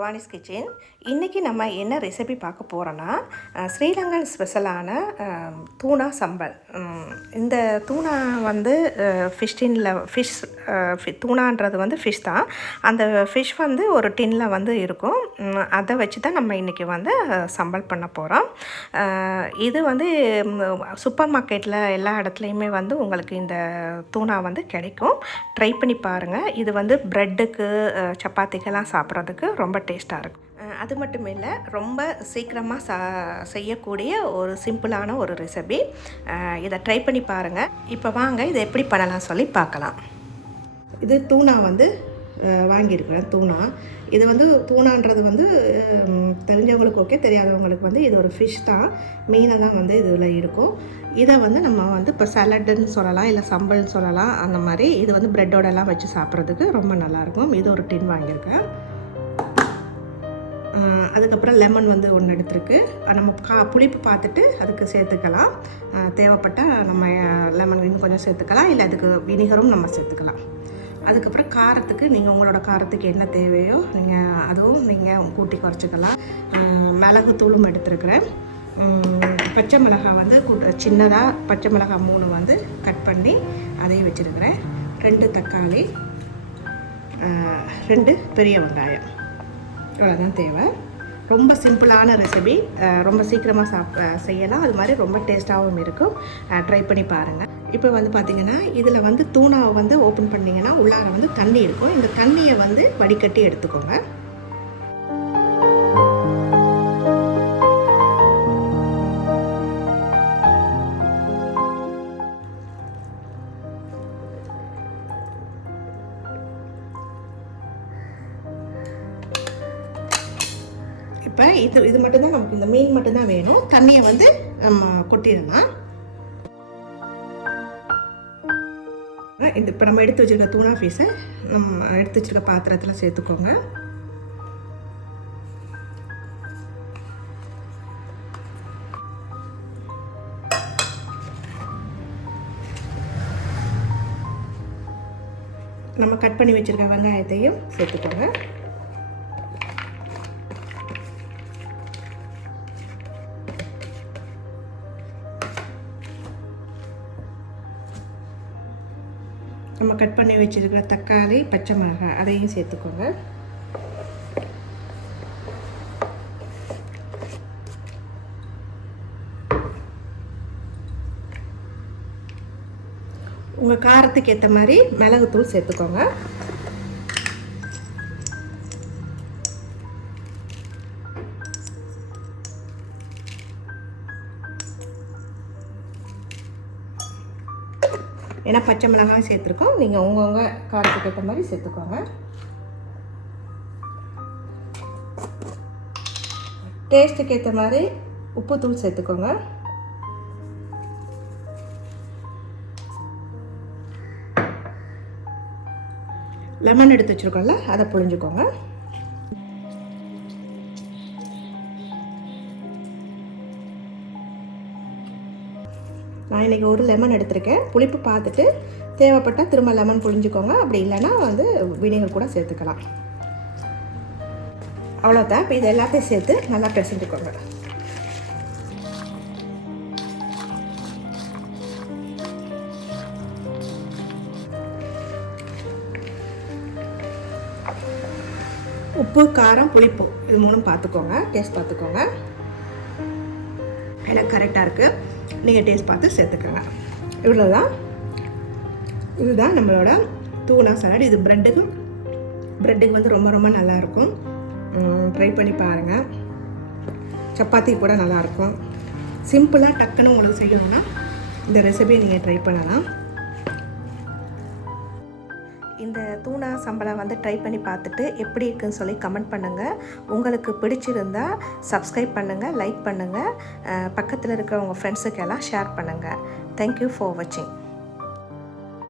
பவானிஸ் kitchen. இன்றைக்கி நம்ம என்ன ரெசிபி பார்க்க போகிறோன்னா, ஸ்ரீலங்கன் ஸ்பெஷலான தூணா சம்பல். இந்த தூணா வந்து ஃபிஷ் தூணான்றது வந்து ஃபிஷ் தான். அந்த ஃபிஷ் வந்து ஒரு டின்னில் வந்து இருக்கும். அதை வச்சு தான் நம்ம இன்றைக்கி வந்து சம்பல் பண்ண போகிறோம். இது வந்து சூப்பர் மார்க்கெட்டில் எல்லா இடத்துலையுமே வந்து உங்களுக்கு இந்த தூணா வந்து கிடைக்கும். ட்ரை பண்ணி பாருங்கள். இது வந்து ப்ரெட்டுக்கு சப்பாத்திக்கெல்லாம் சாப்பிட்றதுக்கு ரொம்ப டேஸ்ட்டாக இருக்கும். அது மட்டும் இல்லை, ரொம்ப சீக்கிரமாக செய்யக்கூடிய ஒரு சிம்பிளான ஒரு ரெசிபி. இதை ட்ரை பண்ணி பாருங்கள். இப்போ வாங்க இதை எப்படி பண்ணலாம் சொல்லி பார்க்கலாம். இது தூணா வந்து வாங்கியிருக்கிறேன். தூணா இது வந்து தூணான்றது வந்து தெரிஞ்சவங்களுக்கு ஓகே, தெரியாதவங்களுக்கு வந்து இது ஒரு ஃபிஷ் தான், மீனை தான் வந்து இதில் இருக்கும். இதை வந்து நம்ம வந்து இப்போ சலடுன்னு சொல்லலாம், இல்லை சம்பல்னு சொல்லலாம். அந்த மாதிரி இது வந்து ப்ரெட்டோடலாம் வச்சு சாப்பிட்றதுக்கு ரொம்ப நல்லாயிருக்கும். இது ஒரு டின் வாங்கியிருக்கேன். அதுக்கப்புறம் லெமன் வந்து ஒன்று எடுத்துருக்கு. நம்ம புளிப்பு பார்த்துட்டு அதுக்கு சேர்த்துக்கலாம். தேவைப்பட்டால் நம்ம லெமன் இன்னும் கொஞ்சம் சேர்த்துக்கலாம், இல்லை அதுக்கு வினிகரும் நம்ம சேர்த்துக்கலாம். அதுக்கப்புறம் காரத்துக்கு நீங்கள் உங்களோட காரத்துக்கு என்ன தேவையோ அதுவும் நீங்கள் கூட்டி குறைச்சிக்கலாம். மிளகுத்தூளும் எடுத்துருக்கிறேன். பச்சை மிளகாய் வந்து சின்னதாக பச்சை மிளகாய் 3 வந்து கட் பண்ணி அதையும் வச்சுருக்கிறேன். 2 தக்காளி, 2 பெரிய வெங்காயம், இவ்வளோதான் தேவை. ரொம்ப சிம்பிளான ரெசிபி, ரொம்ப சீக்கிரமாக செய்யலாம். அது மாதிரி ரொம்ப டேஸ்ட்டாகவும் இருக்கும். ட்ரை பண்ணி பாருங்கள். இப்போ வந்து பார்த்திங்கன்னா இதில் வந்து தூணாவை வந்து ஓப்பன் பண்ணிங்கன்னா உள்ளார வந்து தண்ணி இருக்கும். இந்த தண்ணியை வந்து வடிகட்டி எடுத்துக்கோங்க. இப்போ இது மட்டும்தான் நமக்கு, இந்த மீன் மட்டும்தான் வேணும். தண்ணியை வந்து நம்ம கொட்டிடலாம். இப்போ நம்ம எடுத்து வச்சுருக்க தூணா ஃபிஷ்ஷை நம்ம எடுத்து வச்சுருக்க பாத்திரத்தில் சேர்த்துக்கோங்க. நம்ம கட் பண்ணி வச்சுருக்க வெங்காயத்தையும் சேர்த்துக்கோங்க. நம்ம கட் பண்ணி வச்சுருக்கிற தக்காளி, பச்சை மிளகாய் அதையும் சேர்த்துக்கோங்க. உங்கள் காரத்துக்கு ஏற்ற மாதிரி மிளகுத்தூள் சேர்த்துக்கோங்க. ஏன்னா பச்சை மிளகாய் சேர்த்துருக்கோம். நீங்கள் உங்கவுங்க காரத்துக்கு ஏற்ற மாதிரி சேர்த்துக்கோங்க. டேஸ்ட்டுக்கு ஏற்ற மாதிரி உப்புத்தூள் சேர்த்துக்கோங்க. லெமன் எடுத்து வச்சுருக்கோம்ல, அதை புழிஞ்சுக்கோங்க. நான் இன்றைக்கி ஒரு லெமன் எடுத்திருக்கேன். புளிப்பு பார்த்துட்டு தேவைப்பட்டால் திரும்ப லெமன் புழிஞ்சுக்கோங்க. அப்படி இல்லைன்னா வந்து வினிகர் கூட சேர்த்துக்கலாம். அவ்வளோதான். இப்போ இது எல்லாத்தையும் சேர்த்து நல்லா பிசைஞ்சுக்கோங்க. உப்பு, காரம், புளிப்பு இது 3 பார்த்துக்கோங்க. டேஸ்ட் பார்த்துக்கோங்க. எல்லாம் கரெக்டாக இருக்குது. நீங்கள் டேஸ்ட் பார்த்து சேர்த்துக்கோங்க. இதுதான் நம்மளோட தூணா சலாட். இது ப்ரெட்டுக்கு வந்து ரொம்ப ரொம்ப நல்லாயிருக்கும். ட்ரை பண்ணி பாருங்கள். சப்பாத்தி கூட நல்லாயிருக்கும். சிம்பிளாக டக்குன்னு உங்களுக்கு செய்யணும்னா இந்த ரெசிபியை நீங்கள் ட்ரை பண்ணலாம். இந்த தூணா சம்பளம் வந்து ட்ரை பண்ணி பார்த்துட்டு எப்படி இருக்குன்னு சொல்லி கமெண்ட் பண்ணுங்கள். உங்களுக்கு பிடிச்சிருந்தா சப்ஸ்கிரைப் பண்ணுங்கள், லைக் பண்ணுங்கள், பக்கத்தில் இருக்கிற உங்கள் ஃப்ரெண்ட்ஸுக்கெல்லாம் ஷேர் பண்ணுங்கள். தேங்க்யூ ஃபார் வாட்சிங்.